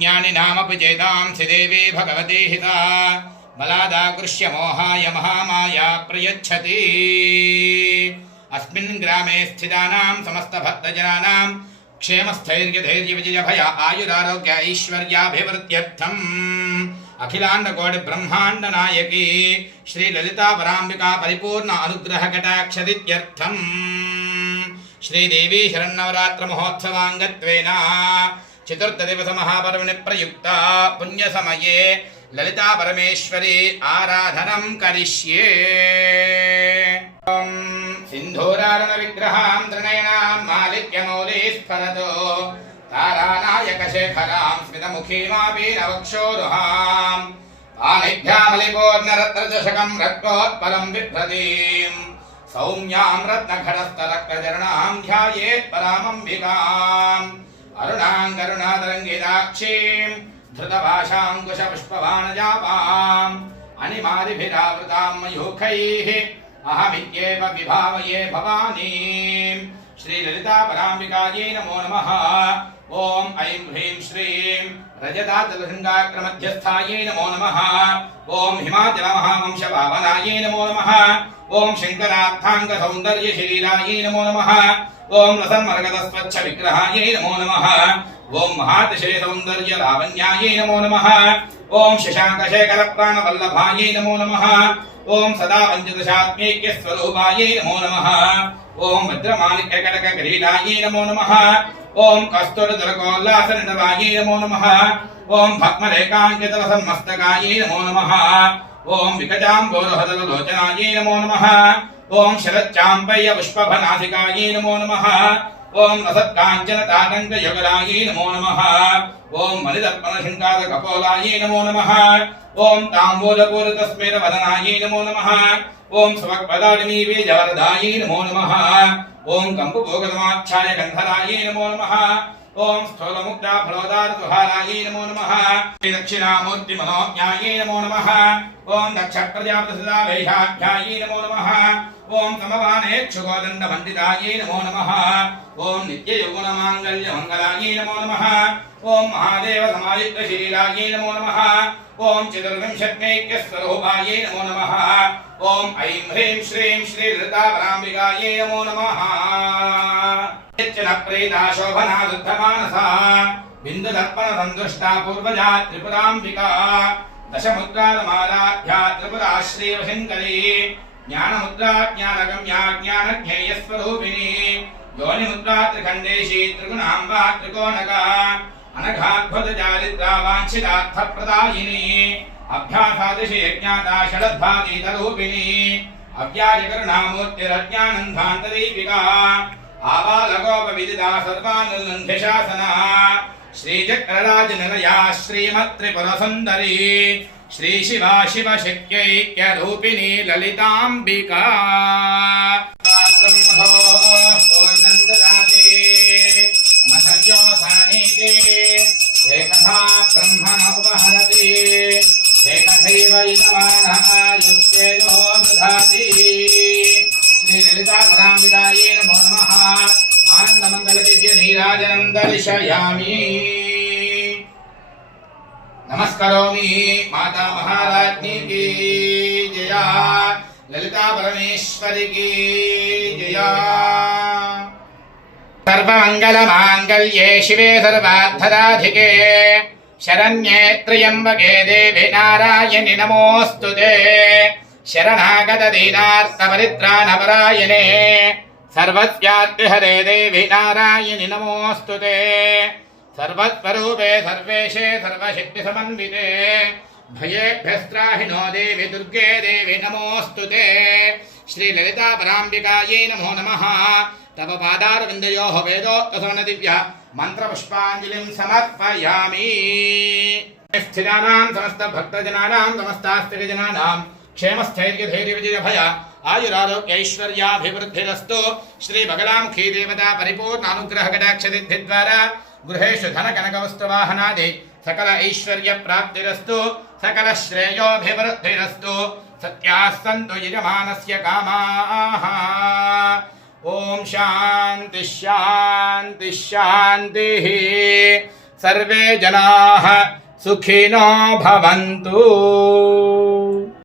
ज्ञानिनामपि चेतांसि देवी भगवती हिता बलादाकृष्य मोहाय महामाया प्रयच्छति अस्मिन् ग्रामे स्थितानां समस्तभक्तजनानां क्षेमस्थैर्यधैर्यविजयभय आयुरारोग्य ऐश्वर्याभिवृद्ध्यर्थम् अखिलाण्डकोटि ब्रह्माण्ड नायकी श्री ललिता पराम्बिका परिपूर्ण अनुग्रह कटाक्षदित्यर्थम् श्रीदेवी शरन्नवरात्र महोत्सवांगत्वेन चतुर्थ दिवस महापर्वणि प्रयुक्ता पुण्य समये ललिता परमेश्वरी आराधनं करिष्ये। सिंधूरारुण विग्रहां त्रिनयनां मालिक्यमौली स्फरतो तारानायक शेखरां स्मितमुखीमावीरवक्षोरुहां पाणिभ्यामलिपूर्णरत्नचषकं रक्तोत्पलं बिभ्रतीं सौम्यां रत्नखडस्थलक्तचरणां ध्यायेत् परामम्बिकाम् अरुणाङ्गरुणातरङ्गिताक्षीं धृतभाषाङ्कुशपुष्पबाणजापाम् अनिमादिभिरावृतां मयूखैः अहमित्येव विभावये भवानीं श्रीललिता पराम्बिकायै नमो नमः। ओम ऐं ह्रीं श्रीं रजतातलशृङ्गाग्रमध्यस्थायै नमो नमः। ओम हिमाचलमहावंशभावनायै नमो नमः। ओम शङ्करार्थाङ्गसौन्दर्यशरीरायै नमो नमः। ओम रसमर्गतस्वच्छविग्रहायै नमो नमः। ओम महातिशयसौन्दर्यलावण्यायै नमो नमः। ओम शशाङ्कशेखरप्राणवल्लभायै नमो नमः। ओम सदा पञ्चदशात्मैक्यस्वरूपायै नमो नमः। ओम भद्रमाणिक्यकटककिरीटायै नमो नमः। ओम कस्तूरधरकोल्लासनिटवायै नमो नमः। ओम भक्मरेकाङ्कितवसन्मस्तकायै नमो नमः। ओम विकटाम्बोरुहदलोचनायै नमो नमः। ओम शरच्चाम्पय्यपुष्पभनासिकायै नमो नमः। ओम रसत्काञ्चनताटङ्कयुगलायै नमो नमः। ओम मणिदर्पणशृङ्गारकपोलायै नमो नमः। ओम ताम्बूलपूरितस्मेरवदनायै नमो नमः। ओम सुभक्पदाडिनीबीजवरदायै नमो नमः। ओम कंपुभोगदमाच्छाय गन्धरायै नमो नमः। ओम स्थूलमुक्ताफलोदारतुहारायै नमो नमः। दक्षिणामूर्तिमनोज्ञायै नमो नमः। ओम दक्षप्रजापतिसदावेशाख्यायै नमो नमः। ओम समवानेक्षुगोदण्डमण्डितायै नमो नमः। ओम नित्ययौवनमाङ्गल्यमङ्गलायै नमो नमः। ओम महादेवसमायुक्तशरीरायै नमो नमः। ओम चतुर्विंशत्यैक्यस्वरूपायै नमो नमः। ओम ऐं ह्रीं श्रीं श्रीललितापराम्बिकायै नमो नमः। प्रीता शोभना दुग्धमानसा बिन्दुदर्पणसन्तुष्टा पूर्वजा त्रिपुराम्बिका दशमुद्रादमाराध्या त्रिपुरा श्रीवशङ्करी ज्ञानमुद्रा ज्ञानगम्या ज्ञानज्ञेयस्वरूपिणी योनिमुद्रा त्रिखण्डेशी त्रिगुणाम्बा त्रिकोणका अनघाद्भुतचारित्रा वाञ्छितार्थप्रदायिनी अभ्यासादिशि यज्ञाता षडद्भातीतरूपिणी अव्याजकरुणामूर्तिरज्ञानन्धान्तदीपिका आबालगोपविदिता सर्वानुलङ्घ्यशासना श्रीचक्रराजनिलया श्रीमत्त्रिपुरसुन्दरी श्रीशिवा शिवशक्त्यैक्यरूपिणी ललिताम्बिका एकधा ब्रह्मण उपहरति एकथैव इदमानहायुस्तेजो दधाति। श्रीललिता पराम्बिकायै नमो नमः। आनन्दमण्डलदिव्यनीराजनं दर्शयामि नमस्करोमि। माता महाराज्ञी की जय, ललिता परमेश्वरी की जय। सर्वमङ्गलमाङ्गल्ये शिवे सर्वार्थदाधिके शरण्ये त्र्यम्बके देवी नारायणि नमोऽस्तुते। शरणागतदीनार्तपरित्राणपरायणे सर्वस्याद्विहरे देवी नारायणि नमोऽस्तुते। सर्वस्वरूपे सर्वेशे सर्वशक्तिसमन्विते भयेभ्यस्त्राहिनो देवी दुर्गे देवी नमोऽस्तुते। श्रीललिता पराम्बिकायै नमो नमः। तव पादारविन्दयोः वेदोक्तसवर्णदिव्य मन्त्रपुष्पाञ्जलिं समर्पयामि। स्थितानां समस्तभक्तजनानां समस्तास्तिकजनानां क्षेमस्थैर्यधैर्यविजयभय आयुरारोग्यैश्वर्याभिवृद्धिरस्तु। श्रीबगलामुखी देवता परिपूर्णानुग्रहकटाक्षसिद्धिद्वारा गृहेषु धनकनकवस्तुवाहनादि सकल ऐश्वर्यप्राप्तिरस्तु। सकल श्रेयोभिवृद्धिरस्तु। सत्याः सन्तु यजमानस्य कामाः। ओम शांति शांति शांति। सर्वे जनाः सुखिनो भवन्तु।